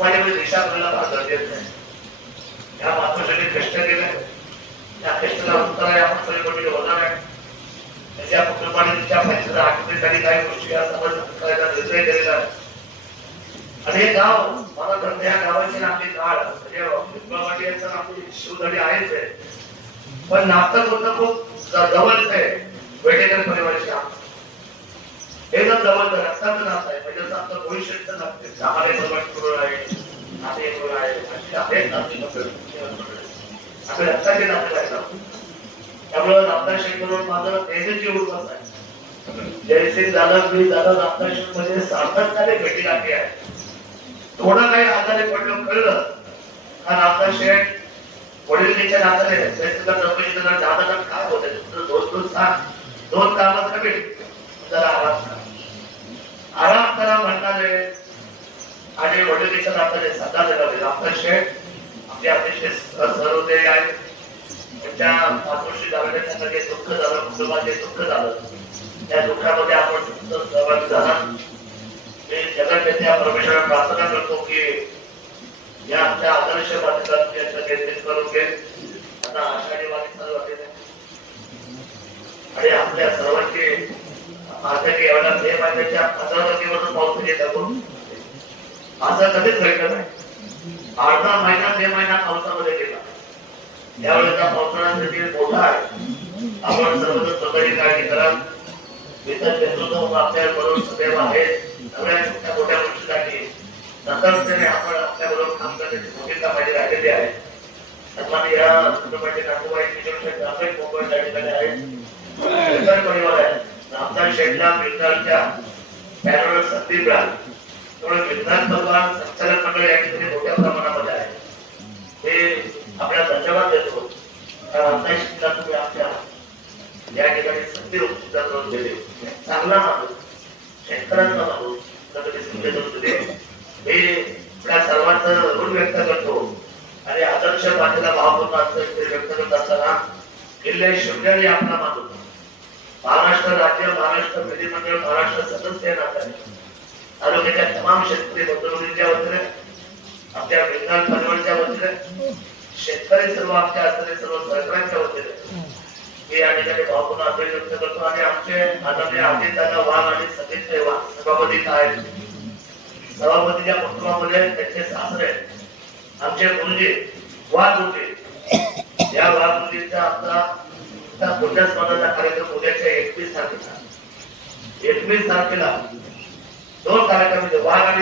माझ्याकडे दिशा करायला फार गरजेचं आहे. या मातृसाठी कष्ट केले, त्या कष्टाला उत्तर आहे आपण सगळे कोणी होणार आहे. त्याच्या कुटुंबाने तिच्या पैशाला आठवणीसाठी काही गोष्टी या समाज करायचा निर्णय केलेला आहे. आणि हे गाव मला तर या गावाची आपली काळ म्हणजे आपली शिवधडी आहेच आहे, पण नातं होतं खूप जवळच आहे. वेटेकर परिवाराची हे जर जवळ रक्ताचं नातं आहे म्हणजे आमचं भविष्याचं नातं आहे. आम्हाला बरोबर आहे, नाते आहे, आपले रक्ताचे नाते आहे. त्यामुळे रामदास शेठवर माझं नेहमीची उल्हास आहे. जयसिंग झालं, मी झालं, रामदास शेठ मध्ये सातत्याने भेटी लागली आहे. थोडं काही आजारी पडलं कळलं का रामदास शेठ वडील नात्याने जयसिंगला चौकशी करणार दादा काय होत दोन कामात कमी जरा आराम करा म्हणणारे आणि वडिलांच्या नात्याने सल्ला देणारे रामदास शेठ आपले अतिशय सहृदय आहे. त्यांच्या मातोश्री झालेल्या त्यांना जे दुःख झालं, कुटुंबाचे दुःख झालं, त्या दुःखामध्ये आपण सहभागी झाला. मी जगन्नाथ परमेश्वराला प्रार्थना करतो की या आमच्या आदर्श बाधितांचं केंद्रित करून घे. आता आषाढी वारी चालू आहे आणि आपल्या सर्वांची माझ्या एवढ्या मे महिन्याच्या 15 तारखेपासून पाऊस येत आपण असं कधीच घडलं नाही. अर्धा महिना मे महिना पावसामध्ये गेला. यावेळेचा पावसाळ्यासाठी मोठा आहे. आपण सर्वजण स्वतःची काळजी करा. इतर नेतृत्व आपल्या बरोबर सदैव आहे. सगळ्या छोट्या मोठ्या गोष्टीसाठी सतर्कतेने आपण आपल्या बरोबर काम करण्याची भूमिका माझी राहिलेली आहे. सन्माननीय या कुटुंबाचे नातेवाईक मुंबई त्या ठिकाणी आहेत. परिवार आहे. रामदास शेठला मिळणारच्या पॅनलवर संधी मिळाली. त्यामुळे मिळणार परिवार संचालक मंडळ या ठिकाणी मोठ्या प्रमाणामध्ये आहे. हे आपल्याला धन्यवाद देतो. रामदास शेठला तुम्ही आपल्या या ठिकाणी संधी उपस्थित करून दिली. चांगला माणूस, शेतकऱ्यांचा माणूस संधी करून दिली. हे त्या सर्वांचं ऋण व्यक्त करतो आणि आदर्श बांधलेला भावपूर्ण असं व्यक्त करत असताना किल्ले शिवजारी आपला माणूस महाराष्ट्र राज्य, महाराष्ट्र विधिमंडळ, महाराष्ट्र सदस्य नात्याने तालुक्याच्या तमाम शेतकरी बंधूंच्या वतीने, आपल्या बेंगाल परिवाराच्या वतीने, शेतकरी सर्व आमच्या असलेले सर्व सरकारांच्या वतीने हे या ठिकाणी भावपूर्ण आदर व्यक्त करतो. आणि आमचे आदरणीय अजितदादा वाघ आणि सतीश सभापती आहेत. सभापतीच्या कुटुंबामध्ये त्यांचे सासरे आमचे गुरुजी वाघ गुरुजी, या वाघ गुरुजींचा आपला पुढच्या स्पर्धाचा कार्यक्रम उद्याच्या 21 तारखेला 2 कार्यक्रम वाघ आणि